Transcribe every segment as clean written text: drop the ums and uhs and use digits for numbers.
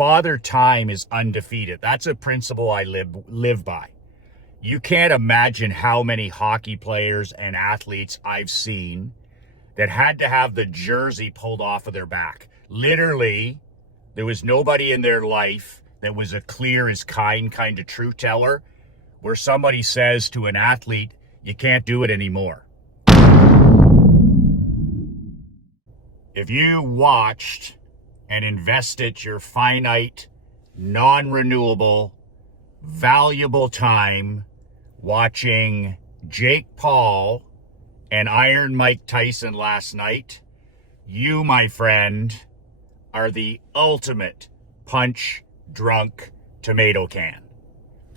Father Time is undefeated. That's a principle I live by. You can't imagine how many hockey players and athletes I've seen that had to have the jersey pulled off of their back. Literally, there was nobody in their life that was a clear as kind of truth teller, where somebody says to an athlete, you can't do it anymore. If you watched and invested your finite, non-renewable, valuable time watching Jake Paul and Iron Mike Tyson last night, you, my friend, are the ultimate punch-drunk tomato can.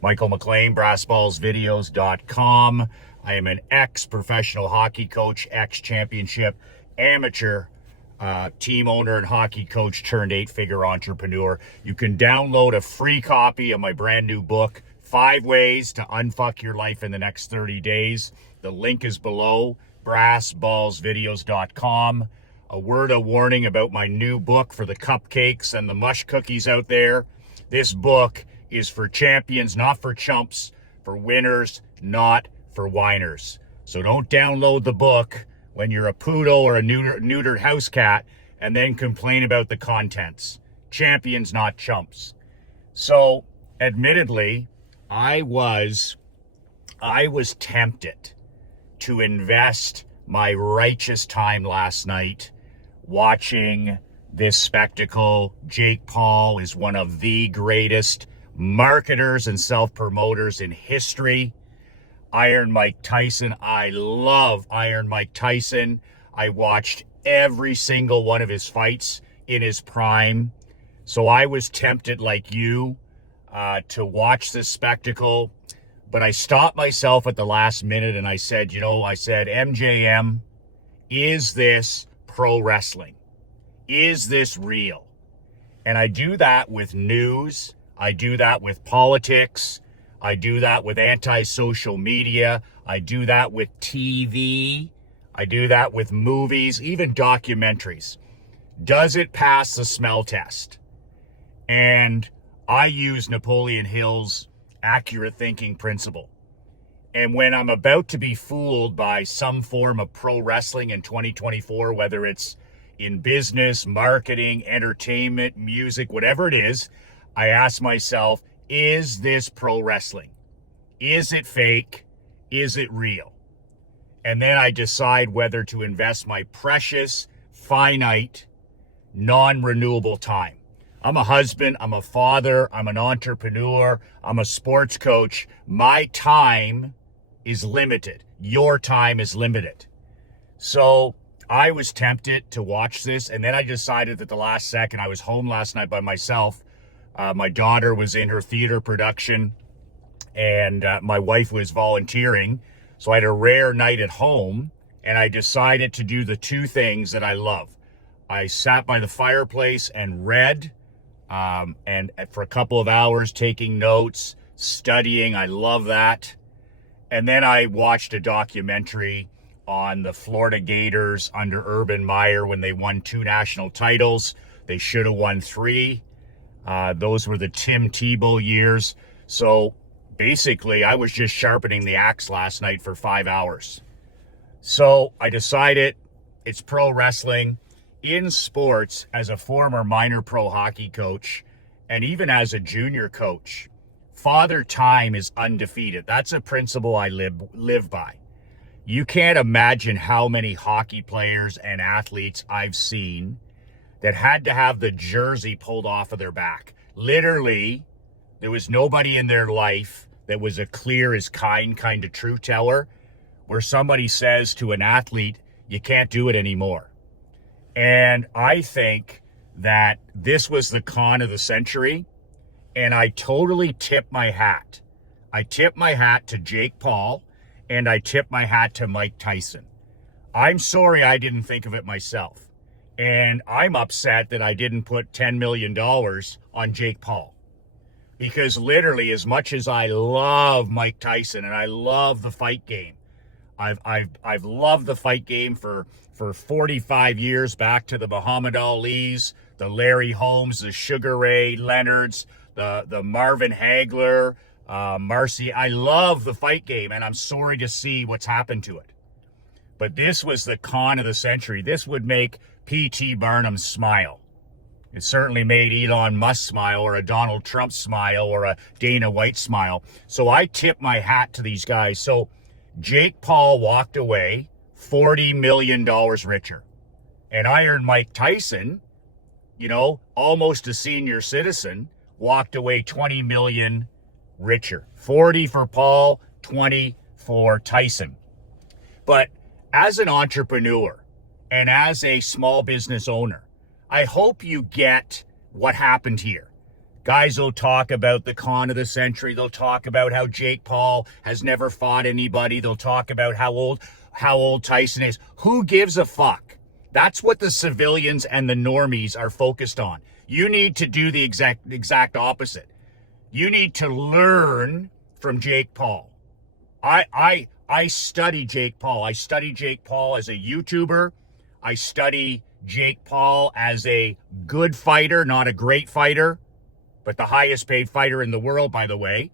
Michael McLean, brassballsvideos.com. I am an ex-professional hockey coach, ex-championship amateur team owner and hockey coach turned 8-figure entrepreneur. You can download a free copy of my brand new book, 5 Ways to Unfuck Your Life in the Next 30 Days. The link is below, brassballsvideos.com. A word of warning about my new book for the cupcakes and the mush cookies out there. This book is for champions, not for chumps, for winners, not for whiners. So don't download the book when you're a poodle or a neutered house cat and then complain about the contents. Champions, not chumps. So, admittedly, I was tempted to invest my righteous time last night watching this spectacle. Jake Paul is one of the greatest marketers and self-promoters in history. Iron Mike Tyson. I love Iron Mike Tyson. I watched every single one of his fights in his prime. So I was tempted, like you, to watch this spectacle. But I stopped myself at the last minute and I said, MJM, is this pro wrestling? Is this real? And I do that with news. I do that with politics. I do that with anti-social media. I do that with TV. I do that with movies, even documentaries. Does it pass the smell test? And I use Napoleon Hill's accurate thinking principle. And when I'm about to be fooled by some form of pro wrestling in 2024, whether it's in business, marketing, entertainment, music, whatever it is, I ask myself, is this pro wrestling? Is it fake? Is it real? And then I decide whether to invest my precious, finite, non-renewable time. I'm a husband, I'm a father, I'm an entrepreneur, I'm a sports coach. My time is limited. Your time is limited. So I was tempted to watch this, and then I decided at the last second, I was home last night by myself. My daughter was in her theater production, and my wife was volunteering. So I had a rare night at home, and I decided to do the two things that I love. I sat by the fireplace and read, and for a couple of hours taking notes, studying. I love that. And then I watched a documentary on the Florida Gators under Urban Meyer when they won 2 national titles. They should have won 3. Those were the Tim Tebow years. So basically, I was just sharpening the axe last night for 5 hours. So I decided it's pro wrestling. In sports, as a former minor pro hockey coach, and even as a junior coach, Father Time is undefeated. That's a principle I live by. You can't imagine how many hockey players and athletes I've seen that had to have the jersey pulled off of their back. Literally, there was nobody in their life that was a clear as kind of truth teller, where somebody says to an athlete, you can't do it anymore. And I think that this was the con of the century, and I totally tip my hat. I tip my hat to Jake Paul, and I tip my hat to Mike Tyson. I'm sorry I didn't think of it myself. And I'm upset that I didn't put $10 million on Jake Paul. Because literally, as much as I love Mike Tyson and I love the fight game, I've loved the fight game for 45 years, back to the Muhammad Ali's, the Larry Holmes, the Sugar Ray Leonards, the Marvin Hagler, Marcy. I love the fight game, and I'm sorry to see what's happened to it. But this was the con of the century. This would make P.T. Barnum smile. It certainly made Elon Musk smile, or a Donald Trump smile, or a Dana White smile. So I tip my hat to these guys. So Jake Paul walked away $40 million richer. And Iron Mike Tyson, you know, almost a senior citizen, walked away 20 million richer. 40 for Paul, 20 for Tyson. But as an entrepreneur and as a small business owner, I hope you get what happened here. Guys will talk about the con of the century. They'll talk about how Jake Paul has never fought anybody. They'll talk about how old Tyson is. Who gives a fuck? That's what the civilians and the normies are focused on. You need to do the exact opposite. You need to learn from Jake Paul. I study Jake Paul. I study Jake Paul as a YouTuber. I study Jake Paul as a good fighter, not a great fighter, but the highest paid fighter in the world, by the way.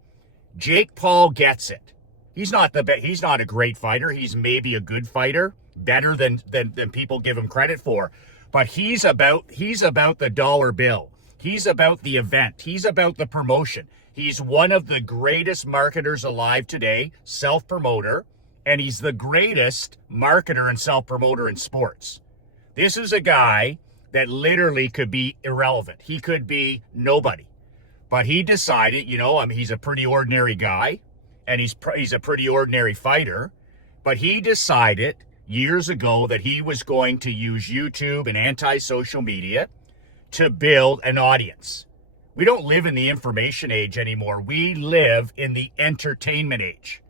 Jake Paul gets it. He's not a great fighter. He's maybe a good fighter, better than people give him credit for. But he's about the dollar bill. He's about the event. He's about the promotion. He's one of the greatest marketers alive today, self-promoter, and he's the greatest marketer and self-promoter in sports. This is a guy that literally could be irrelevant. He could be nobody. But he decided, he's a pretty ordinary guy, and he's a pretty ordinary fighter, but he decided years ago that he was going to use YouTube and anti-social media to build an audience. We don't live in the information age anymore. We live in the entertainment age.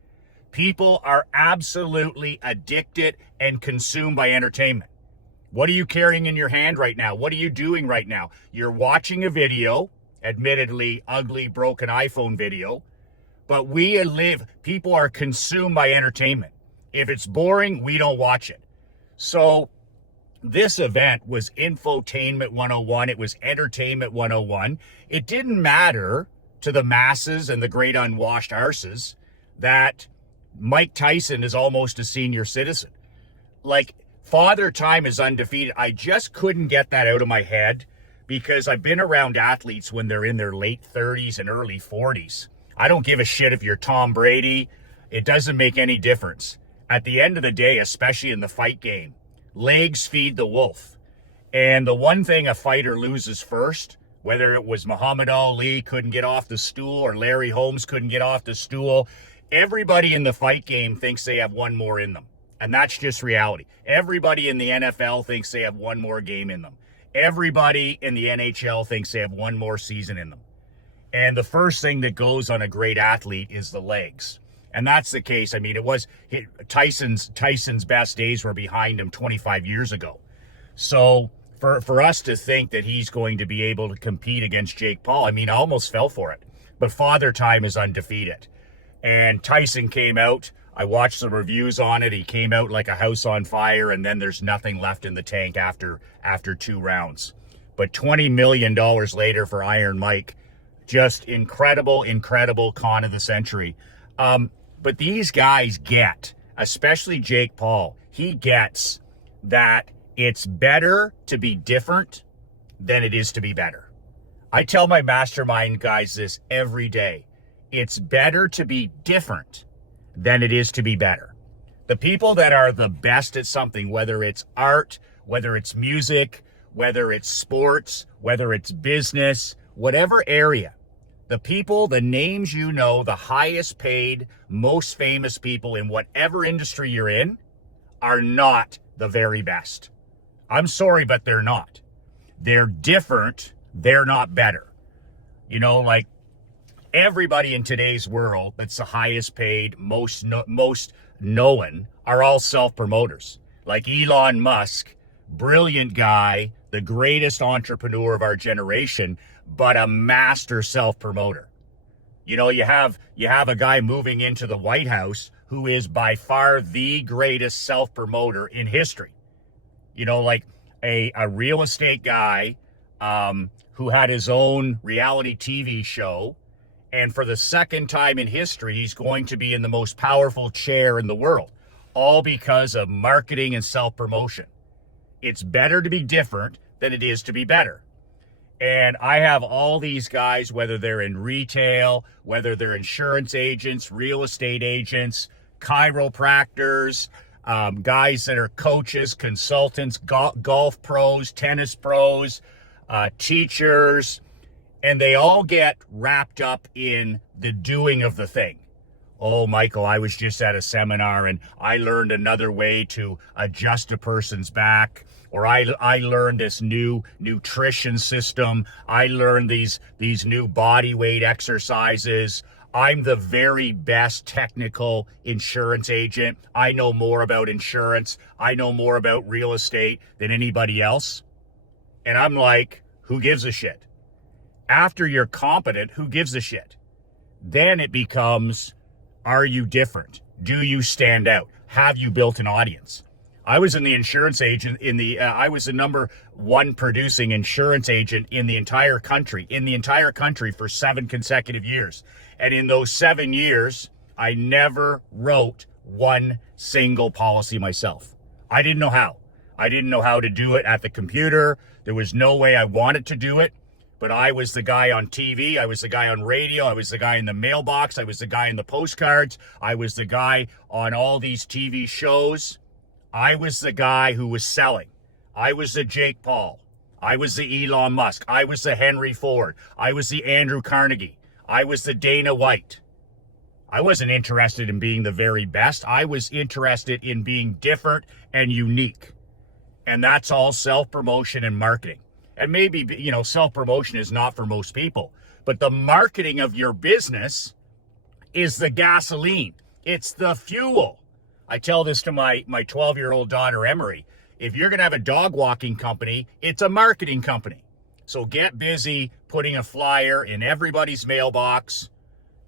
People are absolutely addicted and consumed by entertainment. What are you carrying in your hand right now? What are you doing right now? You're watching a video, admittedly ugly, broken iPhone video, but people are consumed by entertainment. If it's boring, we don't watch it. So this event was infotainment 101. It was entertainment 101. It didn't matter to the masses and the great unwashed arses that Mike Tyson is almost a senior citizen. Like, Father Time is undefeated. I just couldn't get that out of my head because I've been around athletes when they're in their late 30s and early 40s. I don't give a shit if you're Tom Brady. It doesn't make any difference. At the end of the day, especially in the fight game, legs feed the wolf. And the one thing a fighter loses first, whether it was Muhammad Ali couldn't get off the stool or Larry Holmes couldn't get off the stool, everybody in the fight game thinks they have one more in them. And that's just reality. Everybody in the NFL thinks they have one more game in them. Everybody in the NHL thinks they have one more season in them. And the first thing that goes on a great athlete is the legs. And that's the case. I mean, Tyson's best days were behind him 25 years ago. So for us to think that he's going to be able to compete against Jake Paul, I mean, I almost fell for it. But Father Time is undefeated. And Tyson came out. I watched the reviews on it. He came out like a house on fire, and then there's nothing left in the tank after 2 rounds. But $20 million later for Iron Mike, just incredible con of the century. But these guys get, especially Jake Paul, he gets that it's better to be different than it is to be better. I tell my mastermind guys this every day. It's better to be different than it is to be better. The people that are the best at something, whether it's art, whether it's music, whether it's sports, whether it's business, whatever area, the names you know, the highest paid, most famous people in whatever industry you're in are not the very best. I'm sorry, but they're not. They're different. They're not better. Like everybody in today's world that's the highest paid, most known are all self-promoters. Like Elon Musk, brilliant guy, the greatest entrepreneur of our generation, but a master self-promoter. You have a guy moving into the White House who is by far the greatest self-promoter in history. Like a real estate guy, who had his own reality TV show. And for the second time in history, he's going to be in the most powerful chair in the world, all because of marketing and self-promotion. It's better to be different than it is to be better. And I have all these guys, whether they're in retail, whether they're insurance agents, real estate agents, chiropractors, guys that are coaches, consultants, golf pros, tennis pros, teachers, and they all get wrapped up in the doing of the thing. Oh, Michael, I was just at a seminar and I learned another way to adjust a person's back. Or I learned this new nutrition system. I learned these new body weight exercises. I'm the very best technical insurance agent. I know more about insurance. I know more about real estate than anybody else. And I'm like, who gives a shit? After you're competent, who gives a shit? Then it becomes, are you different? Do you stand out? Have you built an audience? I was in the insurance agent I was the number one producing insurance agent in the entire country for 7 consecutive years. And in those 7 years, I never wrote one single policy myself. I didn't know how. I didn't know how to do it at the computer. There was no way I wanted to do it. But I was the guy on TV, I was the guy on radio, I was the guy in the mailbox, I was the guy in the postcards, I was the guy on all these TV shows. I was the guy who was selling. I was the Jake Paul. I was the Elon Musk. I was the Henry Ford. I was the Andrew Carnegie. I was the Dana White. I wasn't interested in being the very best. I was interested in being different and unique. And that's all self-promotion and marketing. And maybe, self-promotion is not for most people, but the marketing of your business is the gasoline. It's the fuel. I tell this to my 12-year-old daughter, Emery. If you're going to have a dog walking company, it's a marketing company. So get busy putting a flyer in everybody's mailbox,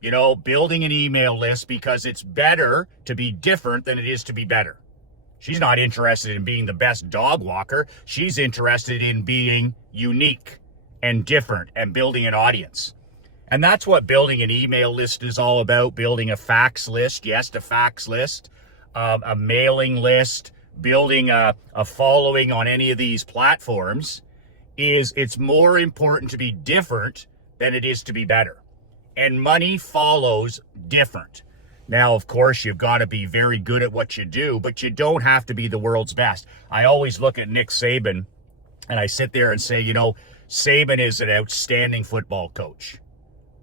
building an email list, because it's better to be different than it is to be better. She's not interested in being the best dog walker. She's interested in being unique and different and building an audience. And that's what building an email list is all about. Building a fax list. Yes, a fax list, a mailing list, building a following on any of these platforms. It's more important to be different than it is to be better. And money follows different. Now, of course, you've got to be very good at what you do, but you don't have to be the world's best. I always look at Nick Saban and I sit there and say, Saban is an outstanding football coach.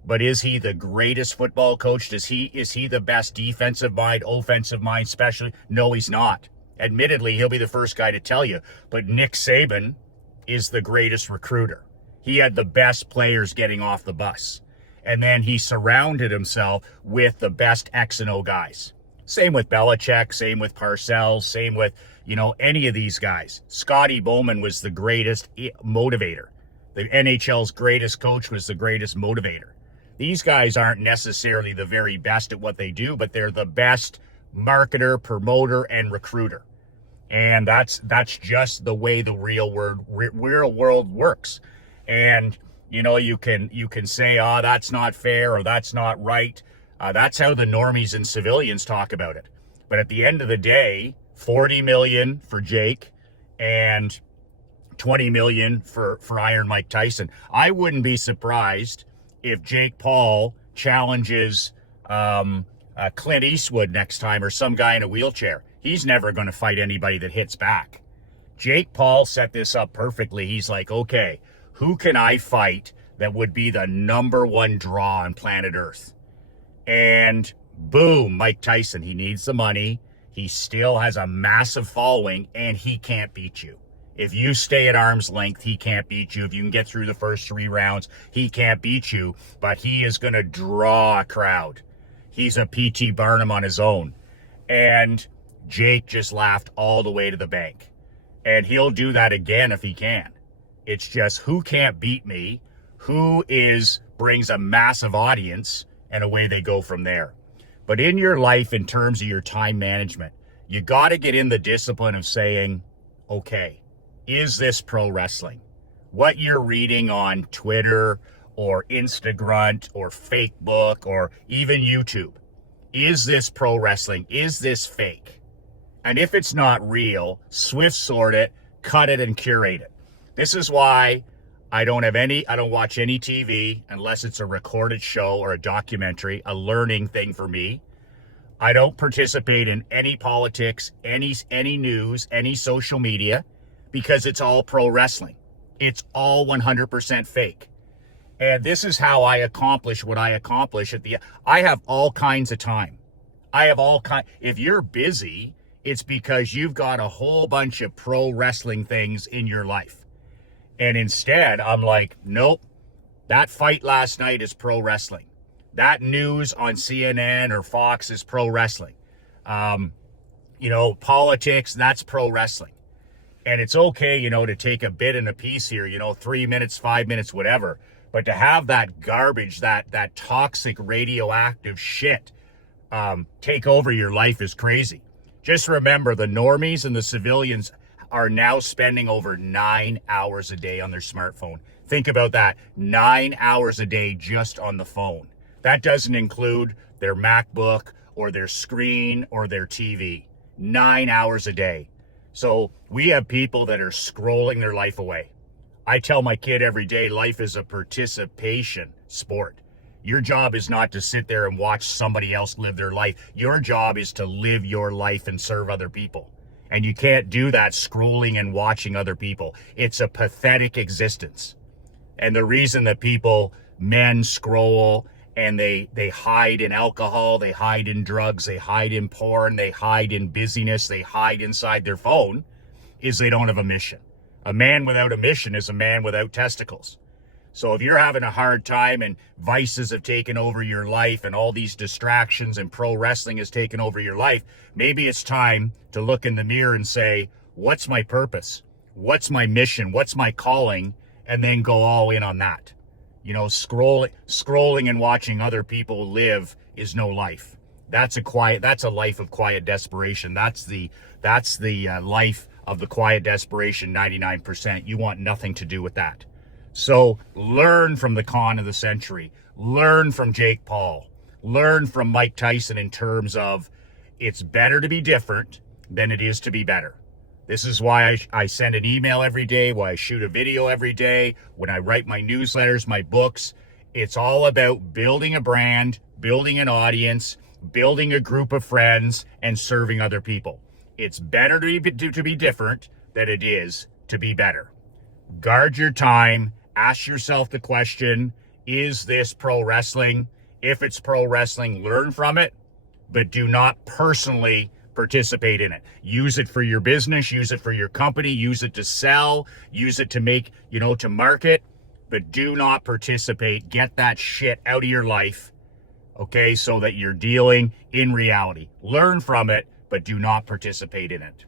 But is he the greatest football coach? Is he the best defensive mind, offensive mind, especially? No, he's not. Admittedly, he'll be the first guy to tell you. But Nick Saban is the greatest recruiter. He had the best players getting off the bus. And then he surrounded himself with the best X and O guys. Same with Belichick, same with Parcells, same with, any of these guys. Scotty Bowman was the greatest motivator. The NHL's greatest coach was the greatest motivator. These guys aren't necessarily the very best at what they do, but they're the best marketer, promoter, and recruiter. And that's just the way the real world works. And you can say, that's not fair or that's not right. That's how the normies and civilians talk about it. But at the end of the day, $40 million for Jake and $20 million for Iron Mike Tyson. I wouldn't be surprised if Jake Paul challenges Clint Eastwood next time, or some guy in a wheelchair. He's never going to fight anybody that hits back. Jake Paul set this up perfectly. He's like, okay, who can I fight that would be the number one draw on planet Earth? And boom, Mike Tyson. He needs the money. He still has a massive following, and he can't beat you. If you stay at arm's length, he can't beat you. If you can get through the first 3 rounds, he can't beat you. But he is going to draw a crowd. He's a P.T. Barnum on his own. And Jake just laughed all the way to the bank. And he'll do that again if he can. It's just who can't beat me, who brings a massive audience, and away they go from there. But in your life, in terms of your time management, you got to get in the discipline of saying, okay, is this pro wrestling? what you're reading on Twitter or Instagram or Facebook or even YouTube. Is this pro wrestling? Is this fake? And if it's not real, swift sort it, cut it, and curate it. This is why I don't watch any TV unless it's a recorded show or a documentary, a learning thing for me. I don't participate in any politics, any news, any social media, because it's all pro wrestling. It's all 100% fake. And this is how I accomplish what I accomplish I have all kinds of time. If you're busy, it's because you've got a whole bunch of pro wrestling things in your life. And instead, I'm like, nope, that fight last night is pro wrestling. That news on CNN or Fox is pro wrestling. Politics, that's pro wrestling. And it's okay, to take a bit and a piece here, 3 minutes, 5 minutes, whatever. But to have that garbage, that toxic radioactive shit take over your life is crazy. Just remember, the normies and the civilians are now spending over 9 hours a day on their smartphone. Think about that. 9 hours a day just on the phone. That doesn't include their MacBook or their screen or their TV. 9 hours a day. So we have people that are scrolling their life away. I tell my kid every day, life is a participation sport. Your job is not to sit there and watch somebody else live their life. Your job is to live your life and serve other people. And you can't do that scrolling and watching other people. It's a pathetic existence. And the reason that men scroll and they hide in alcohol, they hide in drugs, they hide in porn, they hide in busyness, they hide inside their phone, is they don't have a mission. A man without a mission is a man without testicles. So if you're having a hard time and vices have taken over your life and all these distractions and pro wrestling has taken over your life, maybe it's time to look in the mirror and say, what's my purpose? What's my mission? What's my calling? And then go all in on that. Scrolling and watching other people live is no life. That's a life of quiet desperation. That's the life of the quiet desperation, 99%. You want nothing to do with that. So learn from the con of the century. Learn from Jake Paul. Learn from Mike Tyson in terms of it's better to be different than it is to be better. This is why I send an email every day, why I shoot a video every day, when I write my newsletters, my books. It's all about building a brand, building an audience, building a group of friends, and serving other people. It's better to be different than it is to be better. Guard your time. Ask yourself the question, is this pro wrestling? If it's pro wrestling, learn from it, but do not personally participate in it. Use it for your business, use it for your company, use it to sell, use it to make, to market, but do not participate. Get that shit out of your life, okay, so that you're dealing in reality. Learn from it, but do not participate in it.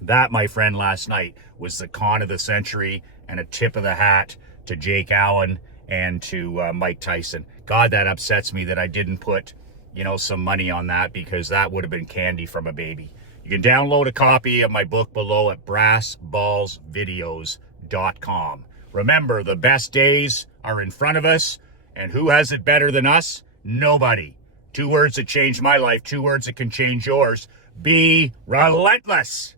That, my friend, last night was the con of the century, and a tip of the hat to Jake Allen and to Mike Tyson. God, that upsets me that I didn't put, some money on that, because that would have been candy from a baby. You can download a copy of my book below at brassballsvideos.com. Remember, the best days are in front of us, and who has it better than us? Nobody. 2 words that changed my life, 2 words that can change yours. Be relentless.